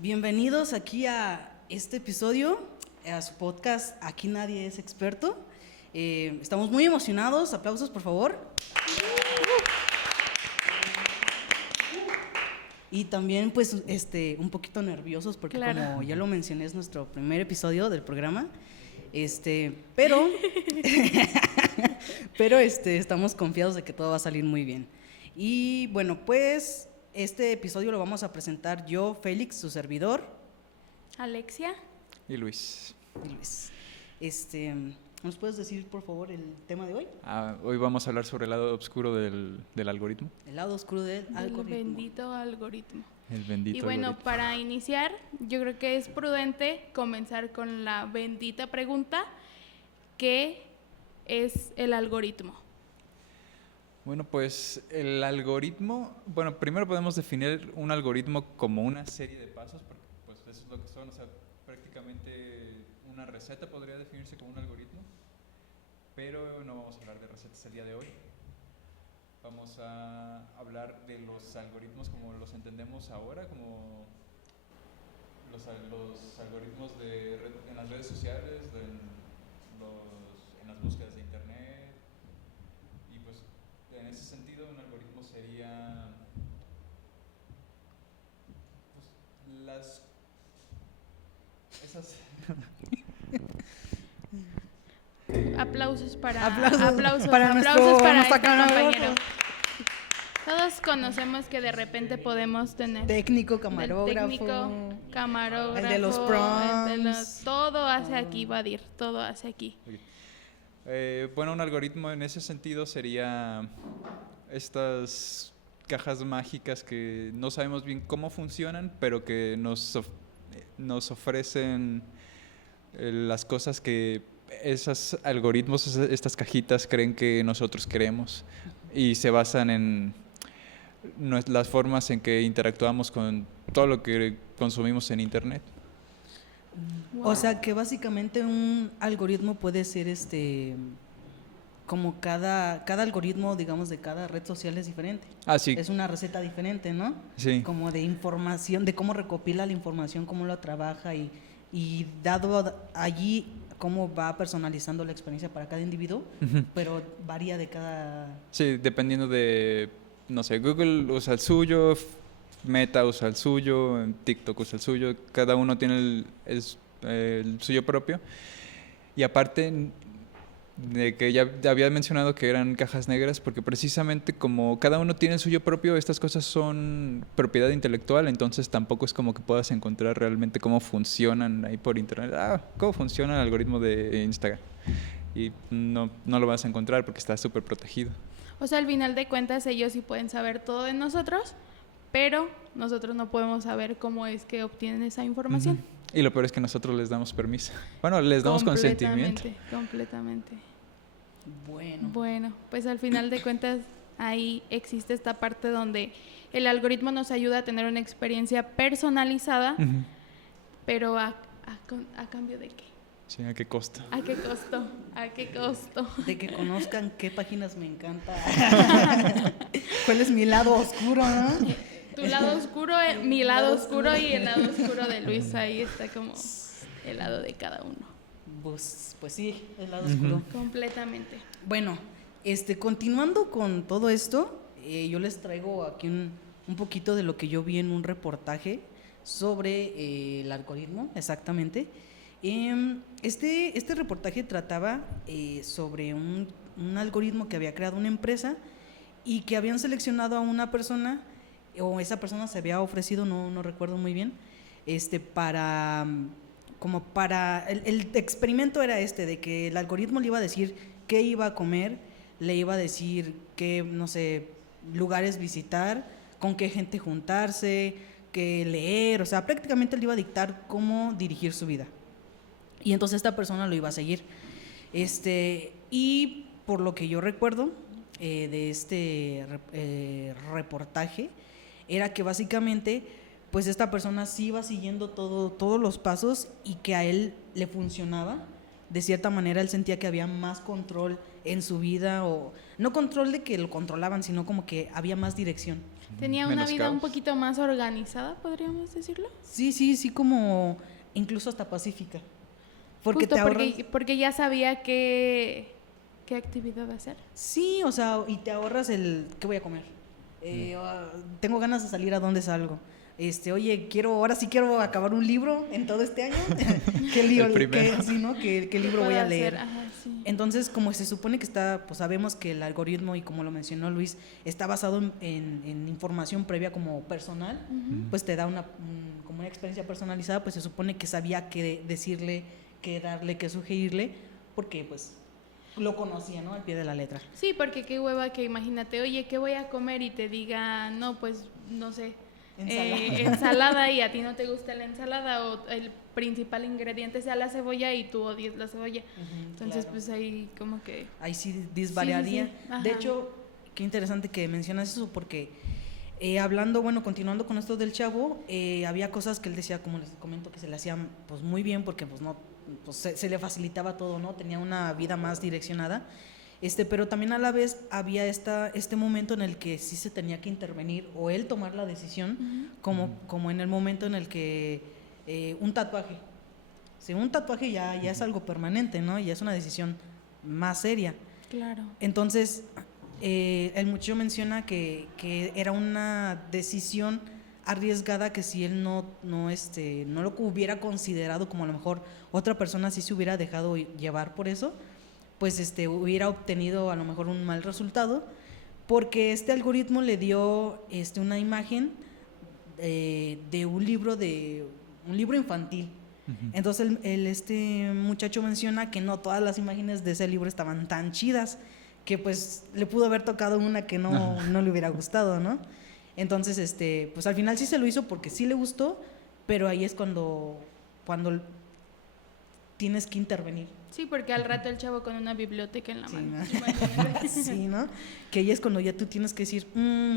Bienvenidos aquí a este episodio, a su podcast Aquí Nadie es Experto. Estamos muy emocionados, aplausos por favor. Y también pues un poquito nerviosos porque como ya lo mencioné es nuestro primer episodio del programa. Pero estamos confiados de que todo va a salir muy bien. Y bueno, pues este episodio lo vamos a presentar yo, Félix, su servidor, Alexia y Luis. ¿Nos puedes decir por favor el tema de hoy? Hoy vamos a hablar sobre el lado oscuro del algoritmo. El lado oscuro del algoritmo. El bendito algoritmo. El bendito Y bueno, algoritmo. para iniciar, yo creo que es prudente comenzar con la bendita pregunta: ¿qué es el algoritmo? Bueno, pues el algoritmo, primero podemos definir un algoritmo como una serie de pasos, porque pues eso es lo que son, o sea, prácticamente una receta podría definirse como un algoritmo, pero no vamos a hablar de recetas el día de hoy. Vamos a hablar de los algoritmos como los entendemos ahora, como los algoritmos en las redes sociales, en las búsquedas de internet. Y pues en ese sentido un algoritmo sería pues esas Aplausos para nuestra este camarógrafo. compañero. Todos conocemos que de repente podemos tener Técnico, camarógrafo. camarógrafo, El de los prompts. todo hace aquí, Vadir, todo hace aquí. un algoritmo en ese sentido sería estas cajas mágicas que no sabemos bien cómo funcionan, pero que nos ofrecen las cosas que esos algoritmos, estas cajitas creen que nosotros queremos, y se basan en las formas en que interactuamos con todo lo que consumimos en internet. Wow. O sea que básicamente un algoritmo puede ser como cada algoritmo, digamos, de cada red social es diferente. Sí. Es una receta diferente, ¿no? Sí. Como de información, de cómo recopila la información, cómo la trabaja y dado allí cómo va personalizando la experiencia para cada individuo, pero varía de cada... Sí, dependiendo de, no sé, Google usa el suyo, Meta usa el suyo, TikTok usa el suyo, cada uno tiene el suyo propio. Y aparte de que ya había mencionado que eran cajas negras, porque precisamente como cada uno tiene el suyo propio, estas cosas son propiedad intelectual, entonces tampoco es como que puedas encontrar realmente cómo funcionan ahí por internet. ¿Cómo funciona el algoritmo de Instagram? Y no lo vas a encontrar porque está súper protegido. O sea, al final de cuentas ellos sí pueden saber todo de nosotros, pero nosotros no podemos saber cómo es que obtienen esa información. Y lo peor es que nosotros les damos permiso. Les damos consentimiento. Completamente. Bueno, pues al final de cuentas ahí existe esta parte donde el algoritmo nos ayuda a tener una experiencia personalizada, pero ¿a cambio de qué? Sí, ¿a qué costo? ¿A qué costo? ¿A qué costo? De que conozcan qué páginas me encanta. ¿Cuál es mi lado oscuro, no? Tu lado oscuro, mi lado oscuro y el lado oscuro de Luis. Ahí está como el lado de cada uno. Pues sí, el lado oscuro. Completamente. Bueno, continuando con todo esto, yo les traigo aquí un poquito de lo que yo vi en un reportaje sobre el algoritmo, exactamente. Este reportaje trataba sobre un algoritmo que había creado una empresa y que habían seleccionado a una persona, o esa persona se había ofrecido, no recuerdo muy bien, el experimento era de que el algoritmo le iba a decir qué iba a comer, le iba a decir qué, no sé, lugares visitar, con qué gente juntarse, qué leer, o sea, prácticamente le iba a dictar cómo dirigir su vida. Y entonces esta persona lo iba a seguir. Y por lo que yo recuerdo de este reportaje, era que básicamente pues esta persona sí iba siguiendo todos los pasos y que a él le funcionaba. De cierta manera él sentía que había más control en su vida, o no control de que lo controlaban, sino como que había más dirección. Tenía una menos vida un caos. poquito más organizada, podríamos decirlo. Sí, como incluso hasta pacífica. Porque Justo te ahorras... porque ya sabía qué actividad hacer. Sí, o sea, y te ahorras el ¿qué voy a comer? Tengo ganas de salir, ¿a dónde salgo? Oye, ahora sí quiero acabar un libro en todo este año. ¿Qué libro, El primero. sí, ¿no? ¿Qué libro voy Puedo a hacer, leer? ajá, sí. Entonces, como se supone que está, pues sabemos que el algoritmo, y como lo mencionó Luis, está basado en información previa como personal, pues te da como una experiencia personalizada, pues se supone que sabía qué decirle, qué darle, qué sugerirle, porque pues lo conocía, ¿no? Al pie de la letra. Sí, porque qué hueva que imagínate, oye, ¿qué voy a comer? Y te diga, no, pues, no sé, ensalada y a ti no te gusta la ensalada o el principal ingrediente sea la cebolla y tú odias la cebolla. Entonces, claro. pues ahí como que... Ahí sí disvariaría. Sí. Ajá. De hecho, qué interesante que mencionas eso, porque continuando con esto del chavo, había cosas que él decía, como les comento, que se le hacían pues muy bien, porque pues no, pues se le facilitaba todo, ¿no? Tenía una vida más direccionada. Pero también a la vez había este momento en el que sí se tenía que intervenir o él tomar la decisión, como en el momento en el que un tatuaje. Si un tatuaje ya es algo permanente, ¿no? Ya es una decisión más seria. Claro. Entonces, el muchacho menciona que era una decisión arriesgada, que si él no lo hubiera considerado, como a lo mejor otra persona sí se hubiera dejado llevar por eso, pues hubiera obtenido a lo mejor un mal resultado, porque este algoritmo le dio una imagen de un libro infantil. Entonces este muchacho menciona que no todas las imágenes de ese libro estaban tan chidas, que pues le pudo haber tocado una que no le hubiera gustado, ¿no? Entonces pues al final sí se lo hizo porque sí le gustó, pero ahí es cuando tienes que intervenir. Sí, porque al rato el chavo con una biblioteca en la mano. ¿No? Sí, ¿no? Que ahí es cuando ya tú tienes que decir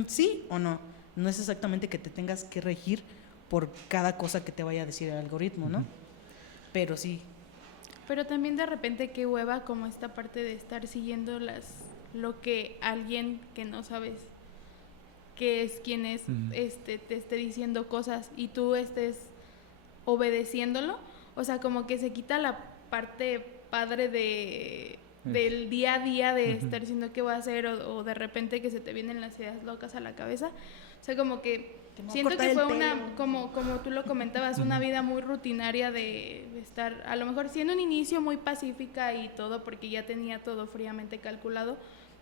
sí o no. No es exactamente que te tengas que regir por cada cosa que te vaya a decir el algoritmo, ¿no? Pero sí. Pero también de repente qué hueva como esta parte de estar siguiendo lo que alguien que no sabes qué es, quién es, te esté diciendo cosas y tú estés obedeciéndolo. O sea, como que se quita la parte padre del día a día de estar diciendo qué voy a hacer o de repente que se te vienen las ideas locas a la cabeza. O sea, como que siento que fue como tú lo comentabas, una vida muy rutinaria de estar, a lo mejor siendo un inicio muy pacífica y todo, porque ya tenía todo fríamente calculado,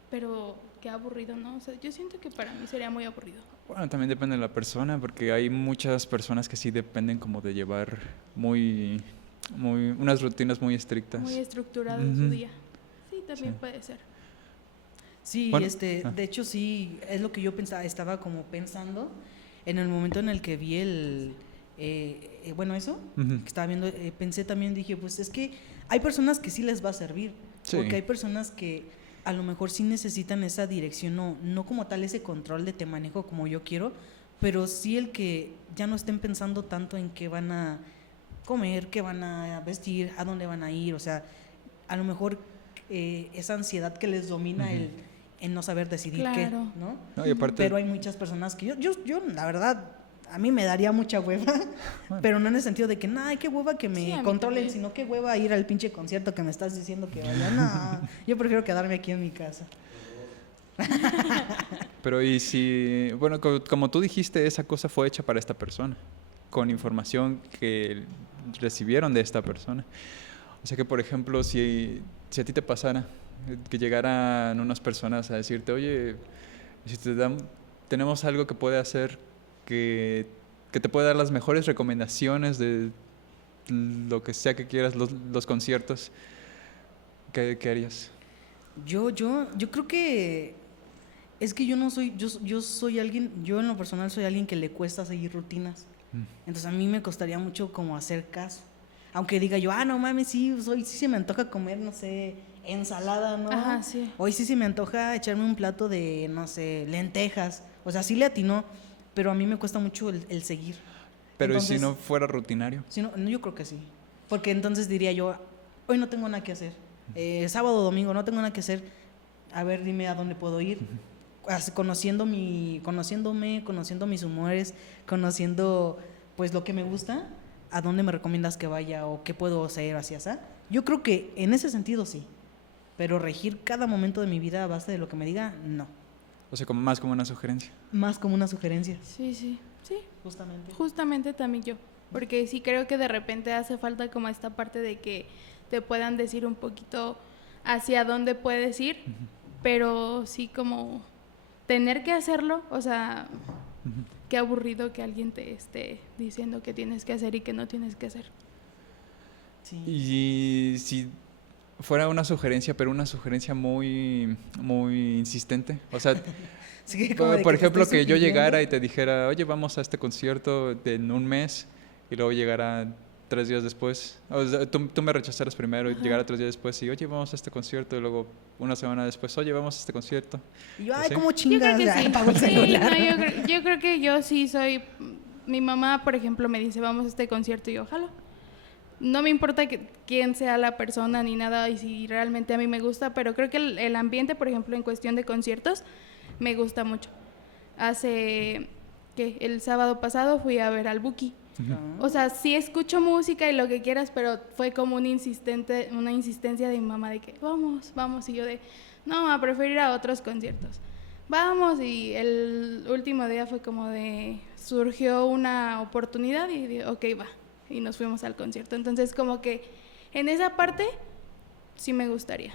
pero qué aburrido, ¿no? O sea, yo siento que para mí sería muy aburrido. Bueno, también depende de la persona, porque hay muchas personas que sí dependen como de llevar unas rutinas muy estrictas. Muy estructurado en su día. Sí, también puede ser. Sí, bueno, de hecho sí, es lo que yo estaba como pensando en el momento en el que vi eso, que estaba viendo, pensé también, dije, pues es que hay personas que sí les va a servir, porque hay personas que a lo mejor sí necesitan esa dirección, no como tal ese control de te manejo como yo quiero, pero sí el que ya no estén pensando tanto en qué van a comer, qué van a vestir, a dónde van a ir, o sea, a lo mejor esa ansiedad que les domina en no saber decidir qué, ¿no? No, y aparte, pero hay muchas personas que yo la verdad, a mí me daría mucha hueva, pero no en el sentido de que, ay, qué hueva que me controlen, sino qué hueva ir al pinche concierto que me estás diciendo que vaya. No, yo prefiero quedarme aquí en mi casa. Pero y si, bueno, como tú dijiste, esa cosa fue hecha para esta persona, con información que recibieron de esta persona. O sea que, por ejemplo, si a ti te pasara que llegaran unas personas a decirte, oye, si tenemos algo que puede hacer, que te puede dar las mejores recomendaciones de lo que sea que quieras, los conciertos, ¿qué harías? Yo creo que es que yo soy alguien, yo en lo personal soy alguien que le cuesta seguir rutinas. Entonces a mí me costaría mucho como hacer caso. Aunque diga yo, no mames, sí se me antoja comer, no sé, ensalada, ¿no? Ajá, sí. Hoy sí se me antoja echarme un plato de, no sé, lentejas. O sea, sí le atinó, pero a mí me cuesta mucho el seguir. Pero entonces, ¿y si no fuera rutinario? Si no, yo creo que sí. Porque entonces diría yo, hoy no tengo nada que hacer. Sábado o domingo no tengo nada que hacer. A ver, dime a dónde puedo ir. conociéndome, conociendo mis humores, conociendo pues lo que me gusta, ¿a dónde me recomiendas que vaya o qué puedo hacer así, así? Yo creo que en ese sentido sí, pero regir cada momento de mi vida a base de lo que me diga, no. O sea, más como una sugerencia. Más como una sugerencia. Sí. Justamente. Justamente también yo, porque sí creo que de repente hace falta como esta parte de que te puedan decir un poquito hacia dónde puedes ir, pero sí como tener que hacerlo, o sea, qué aburrido que alguien te esté diciendo qué tienes que hacer y qué no tienes que hacer. Sí. Y si fuera una sugerencia, pero una sugerencia muy, muy insistente, o sea, Sí, como de por que te ejemplo, estoy que yo sugiriendo. llegara y te dijera, oye, vamos a este concierto en un mes, y luego llegara 3 días después, o sea, tú me rechazaras primero y llegara 3 días después y, oye, vamos a este concierto, y luego una semana después, oye, vamos a este concierto. Y yo, ay, ¿Así? ¿cómo Yo chingas? creo que Ya, sí. apago el Sí, celular. no, yo creo que yo sí soy... Mi mamá, por ejemplo, me dice, vamos a este concierto y yo, ojalá. No me importa quién sea la persona ni nada y si realmente a mí me gusta, pero creo que el ambiente, por ejemplo, en cuestión de conciertos, me gusta mucho. El sábado pasado fui a ver al Buki. O sea, sí escucho música y lo que quieras, pero fue como una insistencia de mi mamá de que vamos, y yo de, no, prefiero ir a otros conciertos. Vamos, y el último día fue como de, surgió una oportunidad y dije, ok, va, y nos fuimos al concierto. Entonces, como que en esa parte sí me gustaría.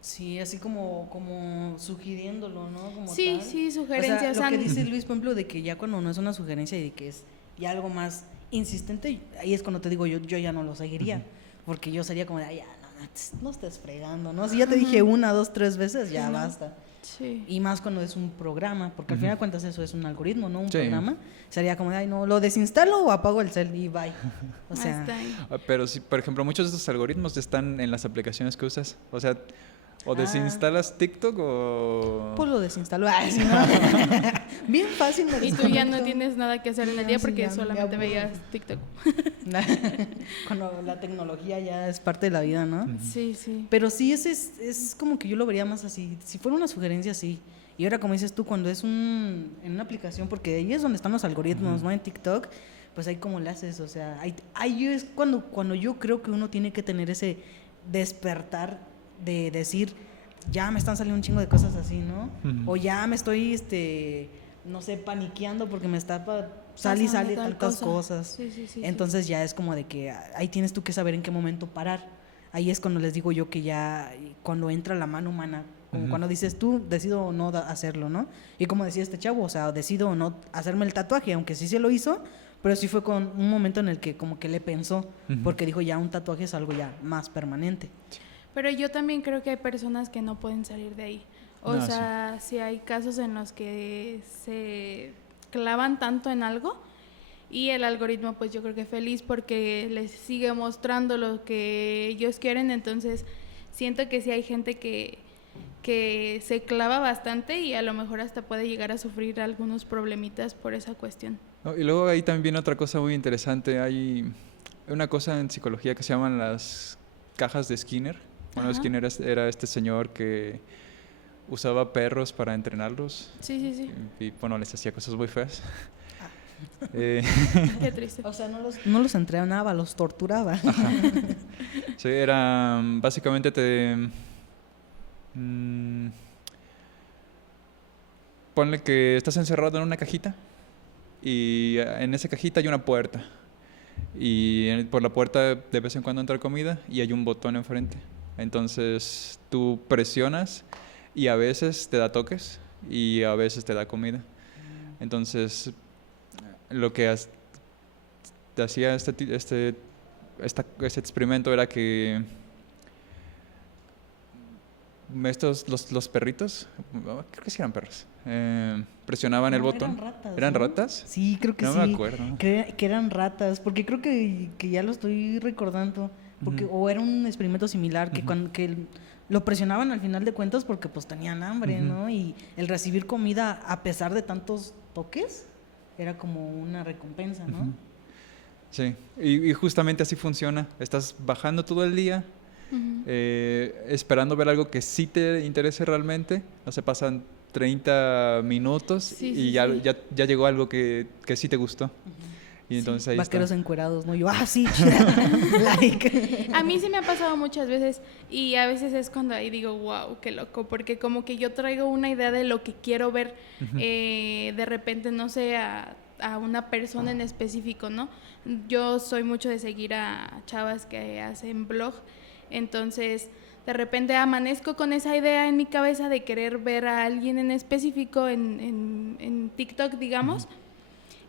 Sí, así como sugiriéndolo, ¿no? Como Sí, tal. sí, O sea, sugerencias. lo que dice Luis, por ejemplo, de que ya cuando no es una sugerencia y de que es ya algo más insistente, ahí es cuando te digo, yo ya no lo seguiría. Porque yo sería como de, ay, ya, no estés fregando, ¿no? Si ya te dije 1, 2, 3 veces, ya Sí, no. basta. Sí. Y más cuando es un programa, porque al final de cuentas eso es un algoritmo, ¿no? Un Sí. programa. Sería como de, ay, no, lo desinstalo o apago el cel y bye. O sea, Hasta ahí. Pero sí, por ejemplo, muchos de estos algoritmos están en las aplicaciones que usas, o sea, o desinstalas TikTok o... pues lo desinstalo. Ay, sí, ¿no? Bien fácil me Y tú ya no desconecto. tienes nada que hacer en el No, día sí, porque ya me solamente aburro. veías TikTok. Cuando la tecnología ya es parte de la vida, ¿no? Sí, sí. Pero sí, es como que yo lo vería más así. Si fuera una sugerencia, sí. Y ahora, como dices tú, cuando es en una aplicación, porque ahí es donde están los algoritmos, ¿no? En TikTok, pues ahí como le haces, o sea, ahí es cuando yo creo que uno tiene que tener ese despertar de decir, ya me están saliendo un chingo de cosas así, ¿no? O ya me estoy, no sé, paniqueando porque me está sale y Pasando sale tal tantas cosa. cosas. Sí. Entonces ya es como de que ahí tienes tú que saber en qué momento parar. Ahí es cuando les digo yo que ya, cuando entra la mano humana, como cuando dices tú, decido o no hacerlo, ¿no? Y como decía este chavo, o sea, decido o no hacerme el tatuaje, aunque sí se lo hizo, pero sí fue con un momento en el que como que le pensó, porque dijo ya un tatuaje es algo ya más permanente. Pero yo también creo que hay personas que no pueden salir de ahí. O No, sea, sí hay casos en los que se clavan tanto en algo y el algoritmo pues yo creo que feliz porque les sigue mostrando lo que ellos quieren, entonces siento que sí hay gente que se clava bastante y a lo mejor hasta puede llegar a sufrir algunos problemitas por esa cuestión. No, y luego ahí también viene otra cosa muy interesante, hay una cosa en psicología que se llaman las cajas de Skinner. Bueno, Ajá. Skinner era este señor que usaba perros para entrenarlos Sí. y bueno, les hacía cosas muy feas. Qué triste. O sea, no los entrenaba, los torturaba. Sí, era básicamente ponle que estás encerrado en una cajita y en esa cajita hay una puerta y por la puerta de vez en cuando entra comida y hay un botón enfrente. Entonces tú presionas y a veces te da toques y a veces te da comida. Entonces lo que hacía este experimento era que los perritos, creo que sí eran perros, presionaban el No, botón. eran ratas, ¿Eran ¿no? ratas? Sí, creo que No sí. me acuerdo. Que eran ratas, porque creo que ya lo estoy recordando. Porque, o era un experimento similar, que cuando lo presionaban al final de cuentas porque pues tenían hambre, ¿no? Y el recibir comida a pesar de tantos toques era como una recompensa, ¿no? Sí, y justamente así funciona. Estás bajando todo el día esperando ver algo que sí te interese realmente, no se pasan 30 minutos y ya llegó algo que sí te gustó. Y entonces ahí vaqueros está. encuerados, ¿no? Yo, sí, chida. Like. A mí sí me ha pasado muchas veces y a veces es cuando ahí digo, wow, qué loco, porque como que yo traigo una idea de lo que quiero ver, de repente, no sé, a una persona en específico, ¿no? Yo soy mucho de seguir a chavas que hacen blog, entonces de repente amanezco con esa idea en mi cabeza de querer ver a alguien en específico en TikTok, digamos,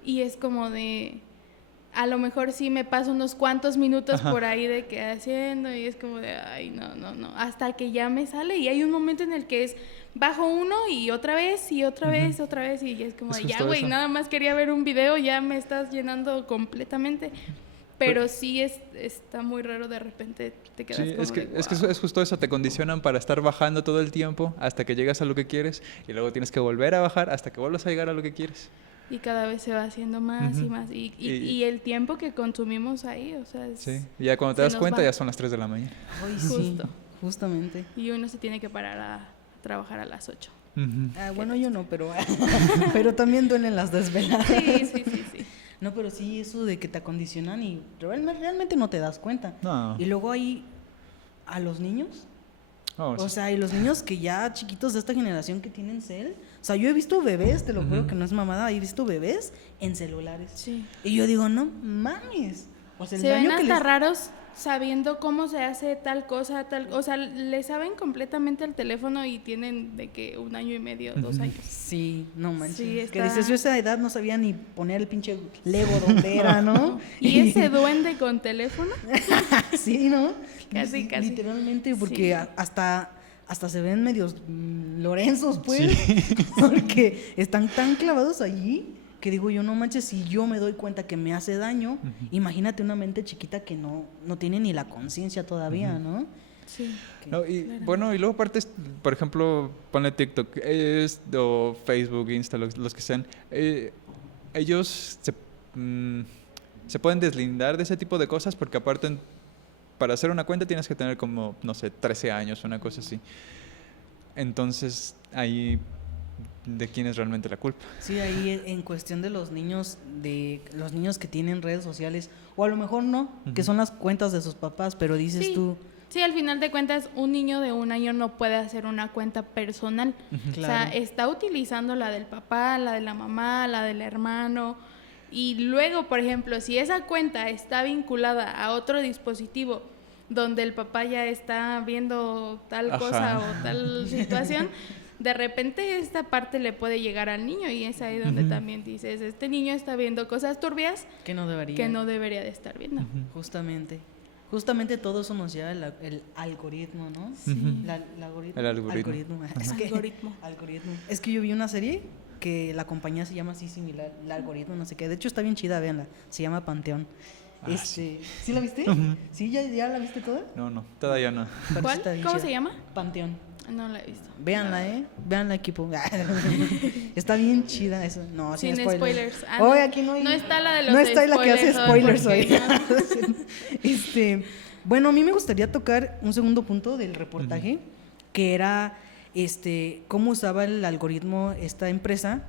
y es como de... A lo mejor sí me paso unos cuantos minutos por ahí de que haciendo y es como de, ay, no, hasta que ya me sale y hay un momento en el que es bajo uno y otra vez y otra vez y es como, ya güey, nada más quería ver un video, ya me estás llenando completamente. Pero sí está muy raro, de repente te quedas como es que, de, wow. es que es justo eso, te condicionan para estar bajando todo el tiempo hasta que llegas a lo que quieres y luego tienes que volver a bajar hasta que vuelvas a llegar a lo que quieres. Y cada vez se va haciendo más y más. Y el tiempo que consumimos ahí, o sea... Sí, y ya cuando te das cuenta ya son las 3 de la mañana. Ay, Justo. sí, justamente. Y uno se tiene que parar a trabajar a las 8. Bueno, yo no, pero también duelen las desveladas. Sí. No, pero sí, eso de que te acondicionan y realmente no te das cuenta. No. Y luego hay a los niños... O sea, y los niños que ya chiquitos de esta generación que tienen cel, o sea, yo he visto bebés, te lo juro que no es mamada, he visto bebés en celulares. Sí. Y yo digo, no mames. O sea, el se ven daño hasta raros sabiendo cómo se hace tal cosa, o sea, le saben completamente el teléfono y tienen de que 1 año y medio, 2 años. Sí, no manches. Sí, está... Que dices, yo a esa edad no sabía ni poner el pinche Lego donde era, ¿no? ¿Y ese duende con teléfono? Sí, ¿no? Casi. Literalmente, porque hasta se ven medios Lorenzos, pues. Sí. Porque están tan clavados allí que digo yo, no manches, si yo me doy cuenta que me hace daño, imagínate una mente chiquita que no tiene ni la conciencia todavía, ¿no? Sí. No, y bueno, y luego aparte, por ejemplo, ponle TikTok, o Facebook, Insta, los que sean, ellos se pueden deslindar de ese tipo de cosas porque aparte para hacer una cuenta tienes que tener como, no sé, 13 años, una cosa así. Entonces, ahí, ¿de quién es realmente la culpa? Sí, ahí en cuestión de los niños que tienen redes sociales, o a lo mejor no, que son las cuentas de sus papás, pero dices tú... Sí, al final de cuentas, un niño de 1 año no puede hacer una cuenta personal. Claro. O sea, está utilizando la del papá, la de la mamá, la del hermano. Y luego, por ejemplo, si esa cuenta está vinculada a otro dispositivo donde el papá ya está viendo tal cosa o tal situación, de repente esta parte le puede llegar al niño y es ahí donde también dices, este niño está viendo cosas turbias que no debería de estar viendo. Justamente todo eso nos lleva el algoritmo, ¿no? Sí. El algoritmo. Algoritmo. Es que yo vi una serie que la compañía se llama así similar, el algoritmo, no sé qué. De hecho está bien chida, véanla. Se llama Panteón. ¿Sí la viste? ¿Sí? ¿Ya la viste toda? No, todavía no. ¿Cuál? ¿Cómo se llama? Panteón. No la he visto. Véanla, Véanla, equipo. Está bien chida eso. No, sin spoilers. Hoy aquí no hay... No está la de los No está la que hace spoilers hoy. No. Bueno, a mí me gustaría tocar un segundo punto del reportaje, que era cómo usaba el algoritmo esta empresa,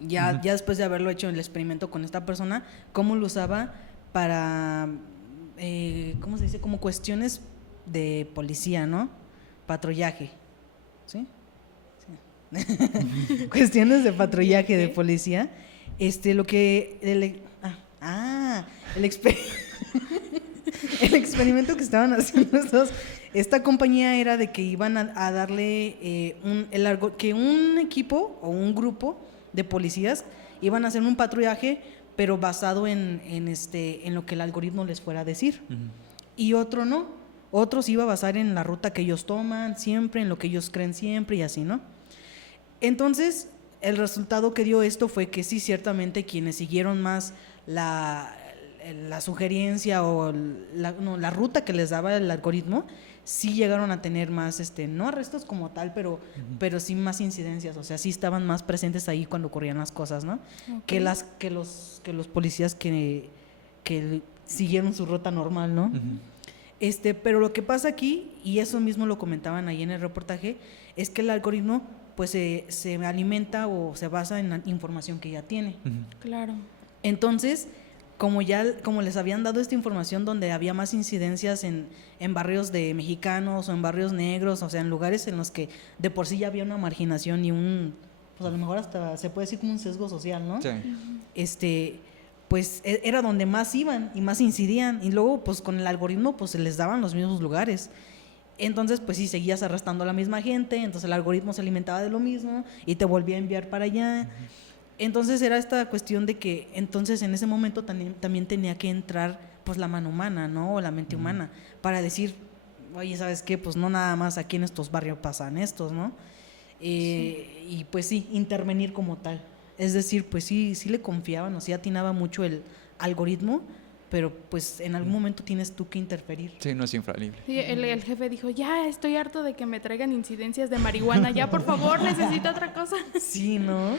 ya después de haberlo hecho el experimento con esta persona, cómo lo usaba para, ¿cómo se dice? Como cuestiones de policía, ¿no? Patrullaje, ¿sí? Cuestiones de patrullaje de policía. El experimento que estaban haciendo esta compañía era de que iban a darle que un equipo o un grupo de policías iban a hacer un patrullaje, pero basado en lo que el algoritmo les fuera a decir. Y otro no. Otro se iba a basar en la ruta que ellos toman siempre, en lo que ellos creen siempre y así, ¿no? Entonces, el resultado que dio esto fue que sí, ciertamente quienes siguieron más la sugerencia o la ruta que les daba el algoritmo, sí llegaron a tener más, no arrestos como tal, pero sí más incidencias, o sea, sí estaban más presentes ahí cuando ocurrían las cosas, ¿no? Okay. Que los policías que siguieron su ruta normal, ¿no? Pero lo que pasa aquí, y eso mismo lo comentaban ahí en el reportaje, es que el algoritmo pues se alimenta o se basa en la información que ya tiene. Claro. Entonces, como les habían dado esta información donde había más incidencias en barrios de mexicanos o en barrios negros, o sea, en lugares en los que de por sí ya había una marginación y pues a lo mejor hasta se puede decir como un sesgo social, ¿no? Sí. Pues era donde más iban y más incidían, y luego pues con el algoritmo pues se les daban los mismos lugares. Entonces pues sí, seguías arrastrando a la misma gente, entonces el algoritmo se alimentaba de lo mismo y te volvía a enviar para allá. Entonces era esta cuestión de que entonces en ese momento también tenía que entrar pues la mano humana, ¿no? O la mente humana, para decir, oye, ¿sabes qué? Pues no nada más aquí en estos barrios pasan estos, ¿no? Y pues sí, intervenir como tal. Es decir, pues sí le confiaban, o sea, atinaba mucho el algoritmo, pero pues en algún momento tienes tú que interferir. Sí, no es infalible. Sí, el jefe dijo, ya estoy harto de que me traigan incidencias de marihuana, ya por favor, necesito otra cosa. Sí, ¿no?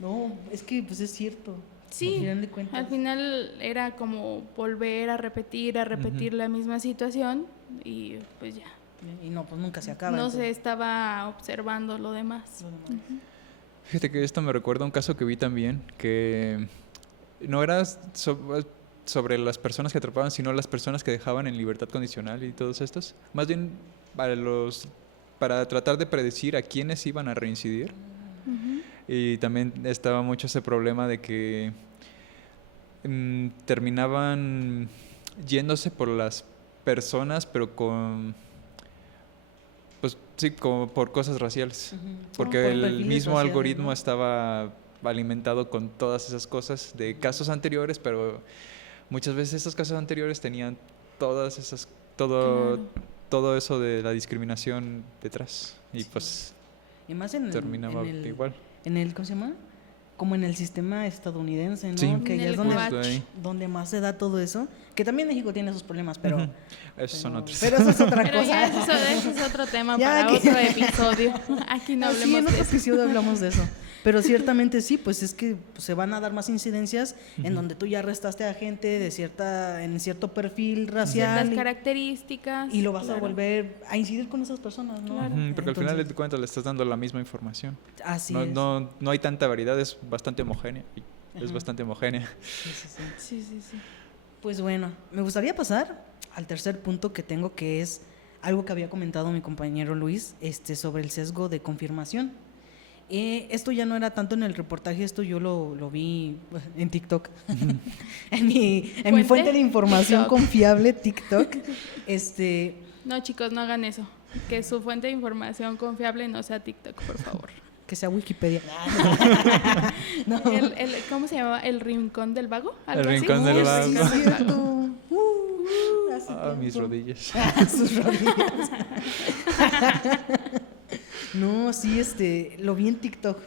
No, es que pues es cierto. Sí, al final de cuentas. al final era como volver a repetir la misma situación y pues ya. Y no, pues nunca se acaba. No entonces. se estaba observando lo demás. Fíjate que esto me recuerda a un caso que vi también, que no era sobre las personas que atrapaban, sino las personas que dejaban en libertad condicional y todos estos. Más bien para tratar de predecir a quiénes iban a reincidir. Y también estaba mucho ese problema de que terminaban yéndose por las personas, pero como por cosas raciales. Porque Por el perfiles mismo raciales, algoritmo ¿no? estaba alimentado con todas esas cosas de casos anteriores, pero muchas veces esos casos anteriores tenían todas esas, todo eso de la discriminación detrás. Y pues Y más terminaba igual. ¿Cómo se llama? Como en el sistema estadounidense, ¿no? Sí. Que En ya es el Covax. donde más se da todo eso. Que también México tiene sus problemas, pero... Esos son otros. Pero eso es otra Pero cosa. ya ese es otro tema Ya para que- otro episodio. Aquí no Sí, hablemos en de otro eso. episodio hablamos de eso. Pero ciertamente sí, pues es que se van a dar más incidencias en donde tú ya arrestaste a gente en cierto perfil racial Ciertas características. y lo vas a claro. volver a incidir con esas personas, ¿no? Claro. Porque al final Entonces, de cuentas le estás dando la misma información. así No, es. no hay tanta variedad, es bastante homogénea. Es Ajá. bastante homogénea. Sí, sí, sí. Sí, sí, sí. Pues bueno, me gustaría pasar al tercer punto que tengo, que es algo que había comentado mi compañero Luis, sobre el sesgo de confirmación. Esto ya no era tanto en el reportaje, esto yo lo vi en TikTok, en mi fuente de información TikTok. confiable, TikTok. No, chicos, no hagan eso. Que su fuente de información confiable no sea TikTok, por favor. Que sea Wikipedia. No. ¿Cómo se llamaba? ¿El Rincón del Vago? El ¿Algo así? Rincón del El Vago. Sí, Rincón es del Vago. cierto. Hace Mis tiempo. rodillas. Sus rodillas. No, sí, lo vi en TikTok,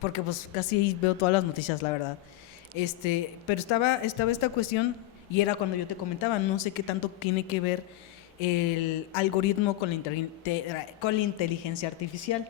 porque pues casi veo todas las noticias, la verdad. Pero estaba esta cuestión, y era cuando yo te comentaba, no sé qué tanto tiene que ver el algoritmo con la inteligencia artificial.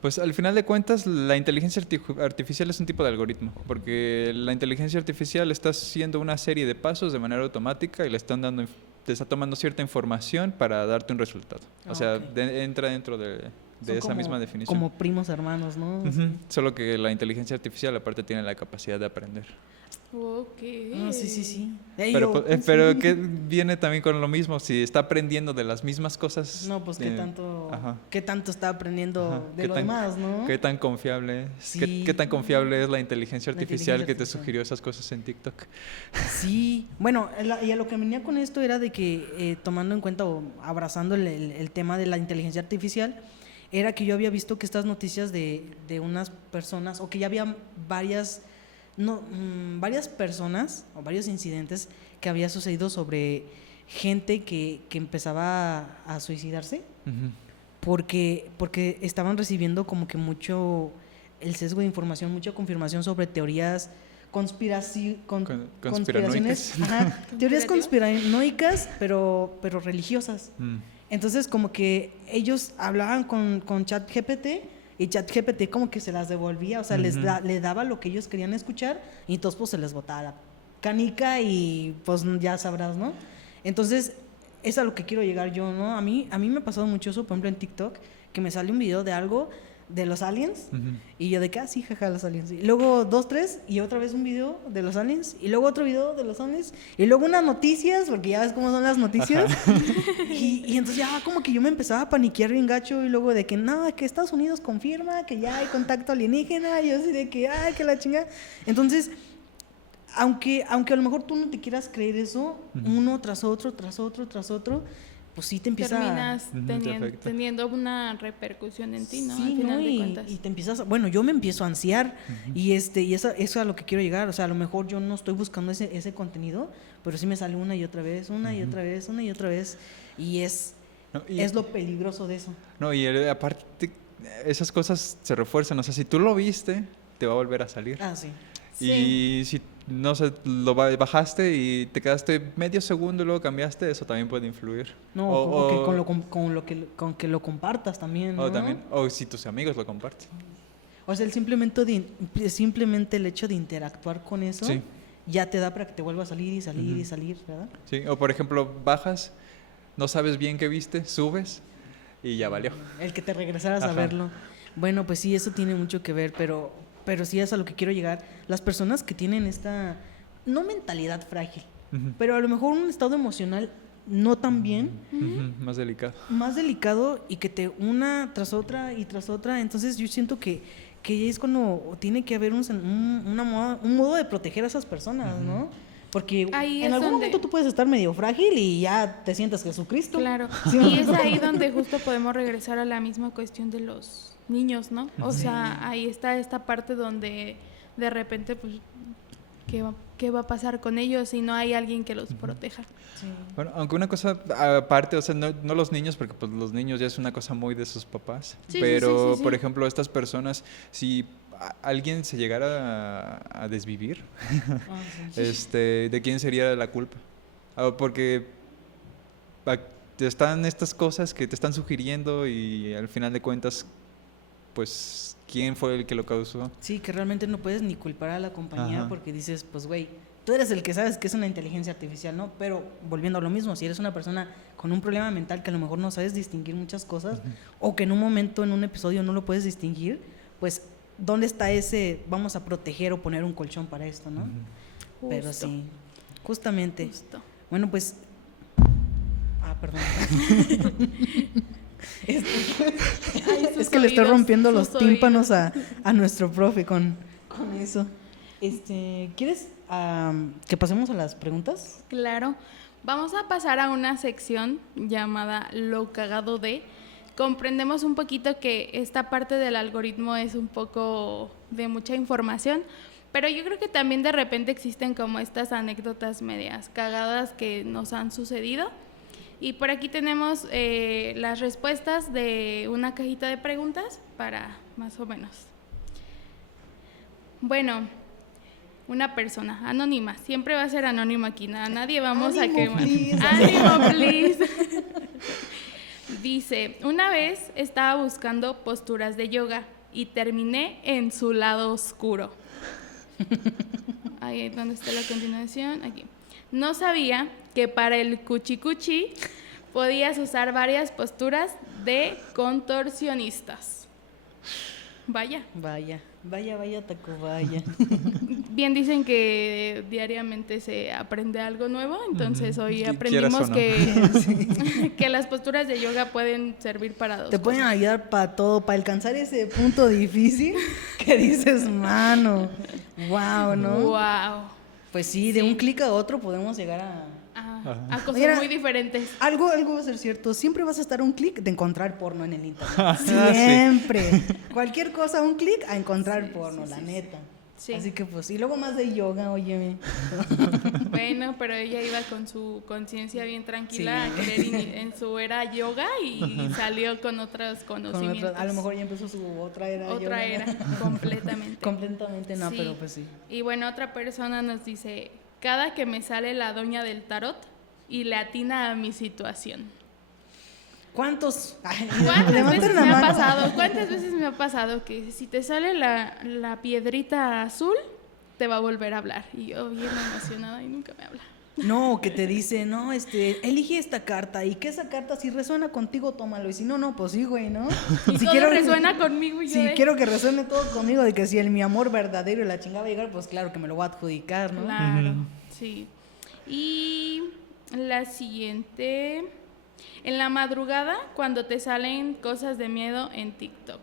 Pues al final de cuentas, la inteligencia artificial es un tipo de algoritmo, porque la inteligencia artificial está haciendo una serie de pasos de manera automática y te está tomando cierta información para darte un resultado. O sea, Ok. Entra dentro de Son esa misma definición. Como primos hermanos, ¿no? Ujú. Solo que la inteligencia artificial aparte tiene la capacidad de aprender. Ok. No, sí. Pero que viene también con lo mismo, si está aprendiendo de las mismas cosas. No, pues Ajá. qué tanto está aprendiendo Ajá. de ¿Qué lo tan- demás, ¿no? ¿Qué tan confiable? Sí. ¿Qué tan confiable es la inteligencia La artificial inteligencia que te artificial. sugirió esas cosas en TikTok? Sí, bueno, y a lo que venía con esto era de que tomando en cuenta o abrazando el tema de la inteligencia artificial, era que yo había visto que estas noticias de unas personas, o que ya había varias personas o varios incidentes que había sucedido sobre gente que empezaba a suicidarse Ujú. porque estaban recibiendo como que mucho el sesgo de información, mucha confirmación sobre teorías conspiraciones, Conspiranoicas. ajá, teorías ¿Conspirativas? conspiranoicas, pero religiosas. Mm. Entonces como que ellos hablaban con ChatGPT y ChatGPT como que se las devolvía, o sea, Ujú. le daba lo que ellos querían escuchar y entonces pues se les botaba la canica y pues ya sabrás, ¿no? Entonces es a lo que quiero llegar yo, ¿no? A mí me ha pasado mucho eso, por ejemplo, en TikTok, que me sale un video de algo de los aliens, y yo de que, sí, jaja, los aliens. Y luego 2, 3, y otra vez un video de los aliens, y luego otro video de los aliens, y luego unas noticias, porque ya ves cómo son las noticias. Y entonces ya como que yo me empezaba a paniquear bien gacho, y luego de que, no, que Estados Unidos confirma que ya hay contacto alienígena, y yo así de que, ay, que la chingada. Entonces, aunque a lo mejor tú no te quieras creer eso, uno tras otro, pues sí te empieza terminas teniendo una repercusión en ti, ¿no? Sí, al final ¿no? de cuentas. Y te empiezas, bueno, yo me empiezo a ansiar, y eso es a lo que quiero llegar. O sea, a lo mejor yo no estoy buscando ese contenido, pero sí me sale una y otra vez, y es lo peligroso de eso. No, y aparte esas cosas se refuerzan, o sea, si tú lo viste, te va a volver a salir. Sí. Y si no sé, lo bajaste y te quedaste medio segundo y luego cambiaste, eso también puede influir. No, con que lo compartas también, ¿no? O si tus amigos lo comparten. O sea, simplemente el hecho de interactuar con eso, sí, ya te da para que te vuelva a salir y salir, ¿verdad? Sí, o por ejemplo, bajas, no sabes bien qué viste, subes y ya valió. El que te regresaras a verlo. Bueno, pues sí, eso tiene mucho que ver, pero sí es a lo que quiero llegar. Las personas que tienen esta, no mentalidad frágil, pero a lo mejor un estado emocional no tan bien. Más delicado. Más delicado, y que te una tras otra y tras otra. Entonces yo siento que es cuando tiene que haber un modo de proteger a esas personas, ¿no? Porque en algún momento tú puedes estar medio frágil y ya te sientas Jesucristo. Claro. ¿Sí? Y es ahí donde justo podemos regresar a la misma cuestión de los niños, ¿no? O sea, ahí está esta parte donde de repente, pues, ¿qué va a pasar con ellos si no hay alguien que los proteja? Sí. Bueno, aunque una cosa aparte, o sea, no los niños, porque pues los niños ya es una cosa muy de sus papás, pero por ejemplo, estas personas, si alguien se llegara a desvivir, ¿de quién sería la culpa? Porque están estas cosas que te están sugiriendo y al final de cuentas, pues, ¿quién fue el que lo causó? Sí, que realmente no puedes ni culpar a la compañía porque dices, pues, güey, tú eres el que sabes que es una inteligencia artificial, ¿no? Pero volviendo a lo mismo, si eres una persona con un problema mental que a lo mejor no sabes distinguir muchas cosas, o que en un momento, en un episodio no lo puedes distinguir, pues, ¿dónde está ese vamos a proteger o poner un colchón para esto, ¿no? Pero sí, justamente. Bueno, pues... perdón. Es que le estoy rompiendo los tímpanos a nuestro profe con eso. ¿Quieres que pasemos a las preguntas? Claro. Vamos a pasar a una sección llamada Lo cagado de. Comprendemos un poquito que esta parte del algoritmo es un poco de mucha información, pero yo creo que también de repente existen como estas anécdotas medias cagadas que nos han sucedido. Y por aquí tenemos las respuestas de una cajita de preguntas para más o menos. Bueno, una persona anónima, siempre va a ser anónimo aquí, nadie vamos a quemar. Ánimo, please. Dice, una vez estaba buscando posturas de yoga y terminé en su lado oscuro. Ahí, ¿dónde está la continuación? Aquí. No sabía que para el cuchicuchi podías usar varias posturas de contorsionistas. Vaya, Tacubaya. Bien dicen que diariamente se aprende algo nuevo, entonces hoy aprendimos que las posturas de yoga pueden servir para dos cosas. Te pueden ayudar para todo, para alcanzar ese punto difícil que dices, mano, wow, ¿no? Wow. Pues sí, de un clic a otro podemos llegar a cosas muy diferentes. Algo va a ser cierto. Siempre vas a estar a un clic de encontrar porno en el internet. Siempre. Sí. Cualquier cosa, un clic a encontrar porno, la neta. Sí. Así que pues, y luego más de yoga, óyeme. Bueno, pero ella iba con su conciencia bien tranquila a querer en su era yoga y salió con otros conocimientos. A lo mejor ya empezó su otra era yoga. Otra era, completamente. Completamente no, pero pues sí. Y bueno, otra persona nos dice, cada que me sale la doña del tarot y le atina a mi situación. ¿Cuántas veces me ha pasado? ¿Cuántas veces me ha pasado que si te sale la piedrita azul, te va a volver a hablar? Y yo bien emocionada y nunca me habla. No, que te dice, no, elige esta carta y que esa carta si resuena contigo, tómalo. Y si no, no, pues sí, güey, ¿no? Y si todo resuena conmigo y yo Sí, de- quiero que resuene todo conmigo, de que si mi amor verdadero y la chingada va a llegar, pues claro que me lo voy a adjudicar, ¿no? Claro, sí. Y la siguiente, en la madrugada, cuando te salen cosas de miedo en TikTok.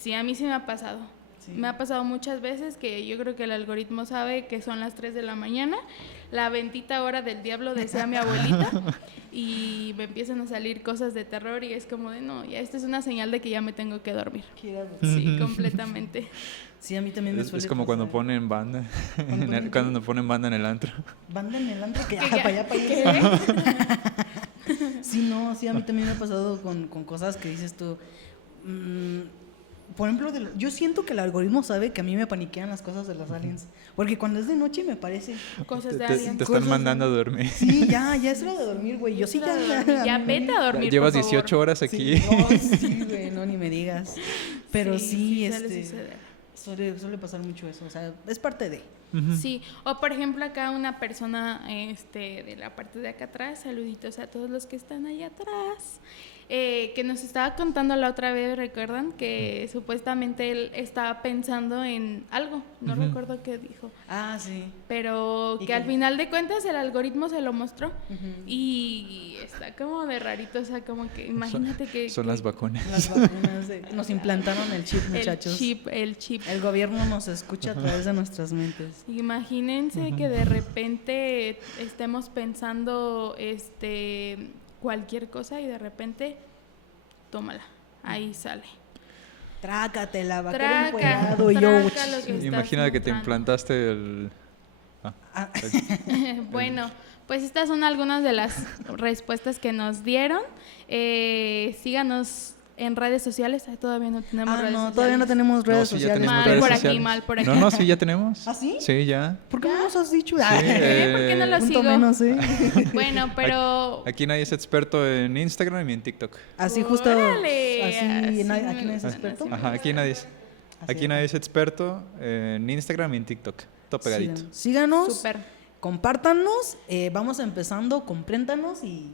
Sí, a mí sí me ha pasado. Sí. Me ha pasado muchas veces que yo creo que el algoritmo sabe que son las 3 de la mañana, la bendita hora del diablo, decía mi abuelita, y me empiezan a salir cosas de terror y es como de, no, ya esto es una señal de que ya me tengo que dormir. Sí, completamente. Sí, a mí también me Es suele como cuando pasar. ponen banda, ponen cuando qué? nos ponen banda en el antro. Banda en el antro que Que para allá, para allá. ¿Qué? Sí, no, sí, a mí también me ha pasado con cosas que dices tú. Por ejemplo, yo siento que el algoritmo sabe que a mí me paniquean las cosas de los aliens. Porque cuando es de noche me parece. Cosas de Te alguien. están Cosas mandando a de- dormir. Sí, ya es hora de dormir, güey. Yo sí Ya vete a dormir, Llevas por favor. 18 horas aquí. Sí, no, sí, güey, no, ni me digas. Pero sí, suele suceder. suele pasar mucho eso. O sea, es parte de. Ujú. Sí, o por ejemplo acá una persona de la parte de acá atrás, saluditos a todos los que están allá atrás, que nos estaba contando la otra vez, ¿recuerdan? Que supuestamente él estaba pensando en algo, no Ujú. recuerdo qué dijo, Ah, sí. pero ¿Y que qué al dijo? final de cuentas el algoritmo se lo mostró Ujú. y está como de rarito, o sea, como que imagínate que... Son que las vacunas. Las vacunas nos implantaron el chip, muchachos. el chip. El gobierno nos escucha a través de nuestras mentes. Imagínense que de repente estemos pensando cualquier cosa y de repente tómala, ahí sale. Trácatela, vaquero Traca, empollado y yo. traca lo que estás Imagina que te mostrando. implantaste el... Ah, Bueno, pues estas son algunas de las respuestas que nos dieron. Síganos en redes sociales. Ay, todavía no tenemos redes no, sociales. todavía no tenemos redes sí, ya sociales. tenemos Mal redes por aquí, sociales. mal por aquí. No, sí, ya tenemos. ¿Ah, sí? Sí, ya. ¿Por qué no nos has dicho? Sí, ¿Por qué no lo punto sigo? menos, ¿eh? Bueno, pero... Aquí nadie es experto en Instagram y en TikTok. Así justo. Órale, Así, así aquí me nadie es gustan, experto. así me Ajá, aquí nadie es. Así Aquí es. nadie es experto en Instagram y en TikTok. Todo pegadito. Síganos, Súper. compártanos, vamos empezando, compréntanos y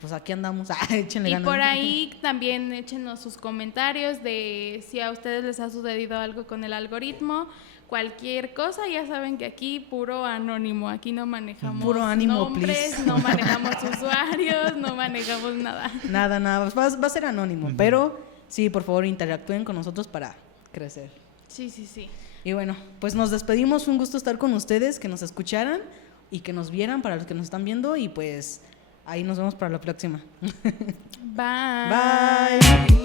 pues aquí andamos. Échenle Y ganas. por ahí también échenos sus comentarios de si a ustedes les ha sucedido algo con el algoritmo, cualquier cosa, ya saben que aquí puro anónimo, aquí no manejamos Puro ánimo, nombres, please. no manejamos usuarios, no manejamos nada. Nada, va a ser anónimo, pero sí, por favor, interactúen con nosotros para crecer. Sí, sí, sí. Y bueno, pues nos despedimos, fue un gusto estar con ustedes, que nos escucharan y que nos vieran para los que nos están viendo y pues ahí nos vemos para la próxima. Bye. Bye.